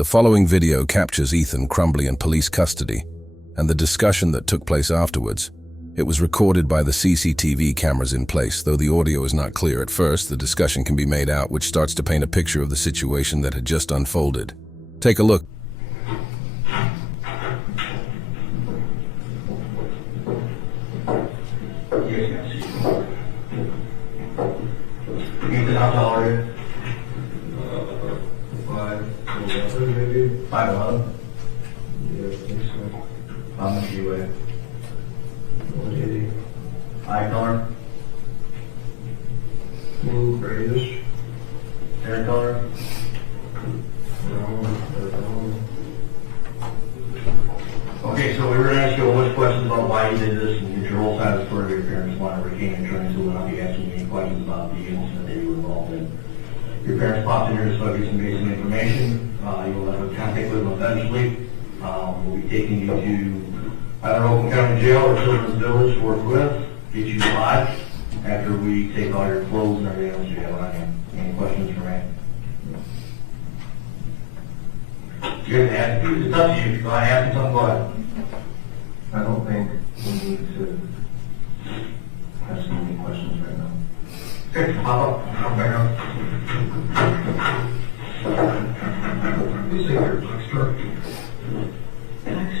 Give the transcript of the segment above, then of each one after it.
The following video captures Ethan Crumbley in police custody and the discussion that took place afterwards. It was recorded by the CCTV cameras in place. Though the audio is not clear at first, the discussion can be made out, which starts to paint a picture of the situation that had just unfolded. Take a look. Five love. Yeah, I think so. How much do you weigh? 180. Eye color? Blue, grayish. Hair color? Brown. Okay, so we were going to ask you a bunch of questions about why you did this and get your whole side of the story of your parents why they became attorneys, so we'll not be asking you any questions about the incident that you were involved in. Your parents popped in here to study some basic information. You will have a contact with them eventually. We'll be taking you to either Oakland County Jail or Children's Village to work with, get you live after we take all your clothes and everything else you have on you. Any questions for me? You're going to ask me. It's up to you. If you want to ask me something, go ahead. I don't think we need to ask any questions right now. Okay, hop up. Come back up. You say you're extra.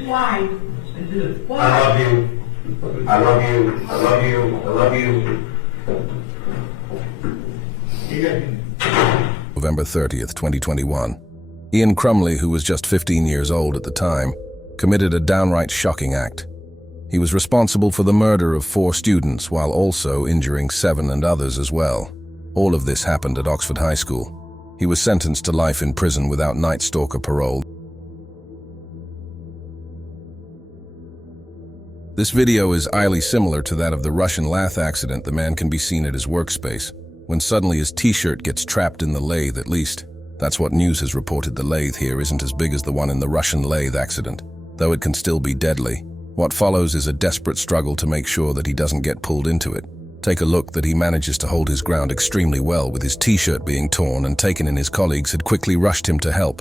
Why? I love you. I love you. I love you. I love you. November 30th, 2021. Ian Crumbley, who was just 15 years old at the time, committed a downright shocking act. He was responsible for the murder of 4 students while also injuring 7 and others as well. All of this happened at Oxford High School. He was sentenced to life in prison without Night Stalker parole. This video is eerily similar to that of the Russian lathe accident. The man can be seen at his workspace, when suddenly his t-shirt gets trapped in the lathe. At least, that's what news has reported. The lathe here isn't as big as the one in the Russian lathe accident, though it can still be deadly. What follows is a desperate struggle to make sure that he doesn't get pulled into it. Take a look that he manages to hold his ground extremely well, with his t-shirt being torn and taken in. His colleagues had quickly rushed him to help.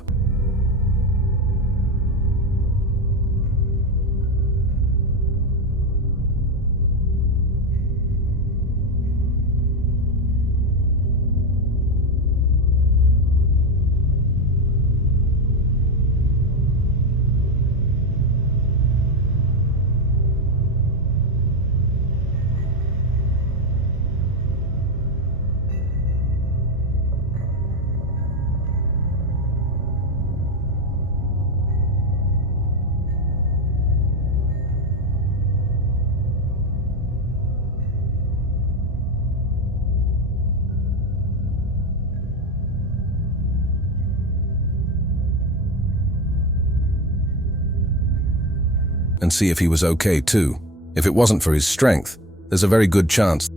And see if he was okay too. If it wasn't for his strength, there's a very good chance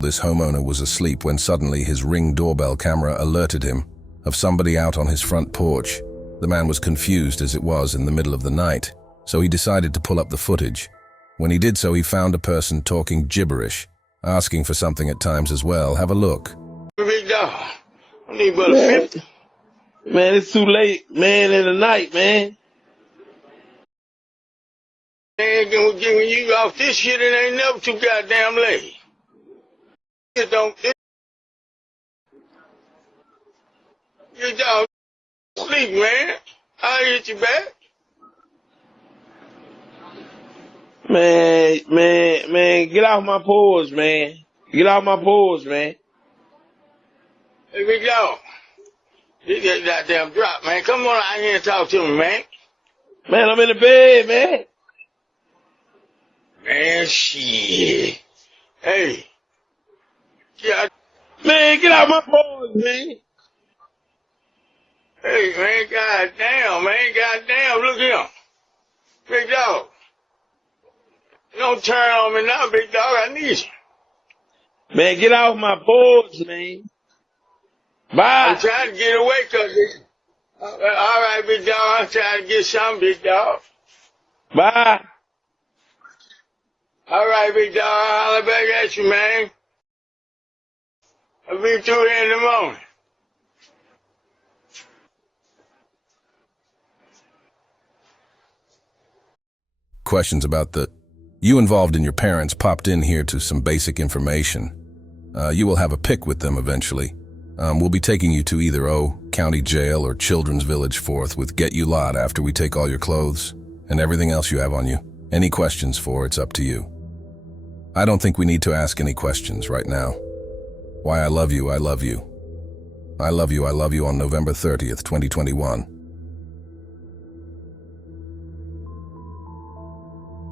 this homeowner was asleep when suddenly his Ring doorbell camera alerted him of somebody out on his front porch. The man was confused as it was in the middle of the night, so he decided to pull up the footage. When he did so, he found a person talking gibberish, asking for something at times as well. Have a look. Big dog. I need about 50. Man, it's too late, man, in the night, man. Man, when you off this shit, it ain't never too goddamn late. You don't. You dog sleep, man. I'll hit you back. Man, get off my paws, man. Get off my paws, man. Hey, big dog. You get goddamn drop, man. Come on out here and talk to me, man. Man, I'm in the bed, man. Man, shit. Hey. Yeah. Man, get out my paws, man. Hey, man, goddamn, look here. Big dog. Don't turn on me now, big dog, I need you. Man, get off my paws, man. Bye. I'm trying to get away, cause all right, big dog, I'm trying to get some, big dog. Bye. All right, big dog, I'll holler back at you, man. I'll be through here in the morning. Questions about you involved in your parents popped in here to some basic information. You will have a pic with them eventually. We'll be taking you to either County Jail or Children's Village forthwith. Get you lot after we take all your clothes and everything else you have on you. Any questions it's up to you. I don't think we need to ask any questions right now. Why I love you, I love you. I love you, I love you on November 30th, 2021.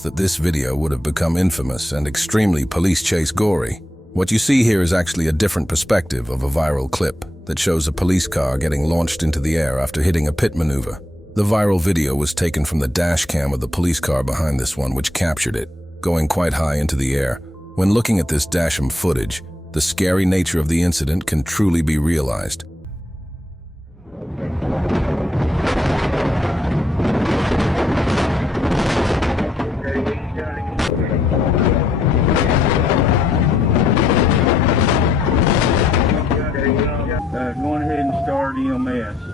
That this video would have become infamous and extremely police chase gory. What you see here is actually a different perspective of a viral clip that shows a police car getting launched into the air after hitting a pit maneuver. The viral video was taken from the dash cam of the police car behind this one, which captured it, going quite high into the air. When looking at this dashcam footage, the scary nature of the incident can truly be realized. Going ahead and start EMS.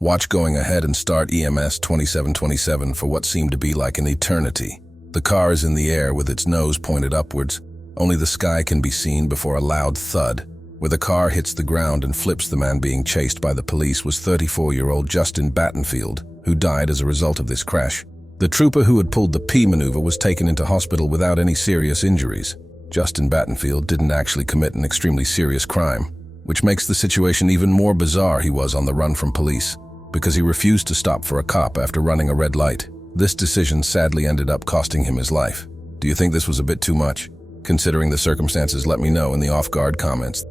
Watch going ahead and start EMS 2727 for what seemed to be like an eternity. The car is in the air with its nose pointed upwards. Only the sky can be seen before a loud thud. Where the car hits the ground and flips. The man being chased by the police was 34-year-old Justin Battenfield, who died as a result of this crash. The trooper who had pulled the P maneuver was taken into hospital without any serious injuries. Justin Battenfield didn't actually commit an extremely serious crime, which makes the situation even more bizarre. He was on the run from police because he refused to stop for a cop after running a red light. This decision sadly ended up costing him his life. Do you think this was a bit too much? Considering the circumstances, let me know in the off-guard comments.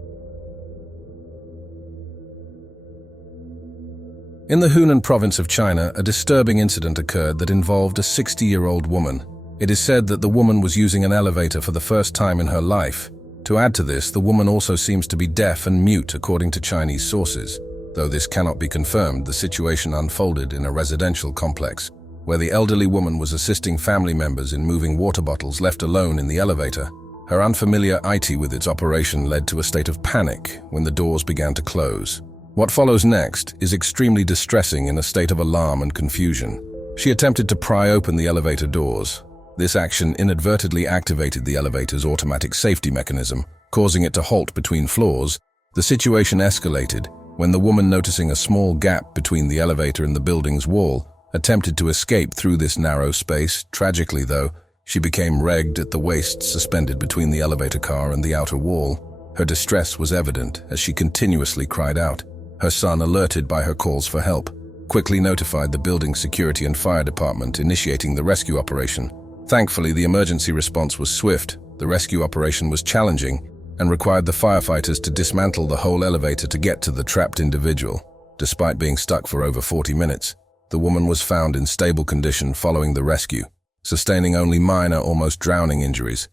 In the Hunan province of China, a disturbing incident occurred that involved a 60-year-old woman. It is said that the woman was using an elevator for the first time in her life. To add to this, the woman also seems to be deaf and mute according to Chinese sources. Though this cannot be confirmed, the situation unfolded in a residential complex, where the elderly woman was assisting family members in moving water bottles left alone in the elevator. Her unfamiliar IT with its operation led to a state of panic when the doors began to close. What follows next is extremely distressing in a state of alarm and confusion. She attempted to pry open the elevator doors. This action inadvertently activated the elevator's automatic safety mechanism, causing it to halt between floors. The situation escalated when the woman, noticing a small gap between the elevator and the building's wall, attempted to escape through this narrow space. Tragically, though, she became regged at the waist, suspended between the elevator car and the outer wall. Her distress was evident as she continuously cried out. Her son, alerted by her calls for help, quickly notified the building's security and fire department, initiating the rescue operation. Thankfully, the emergency response was swift. The rescue operation was challenging and required the firefighters to dismantle the whole elevator to get to the trapped individual. Despite being stuck for over 40 minutes, the woman was found in stable condition following the rescue, sustaining only minor, almost drowning injuries.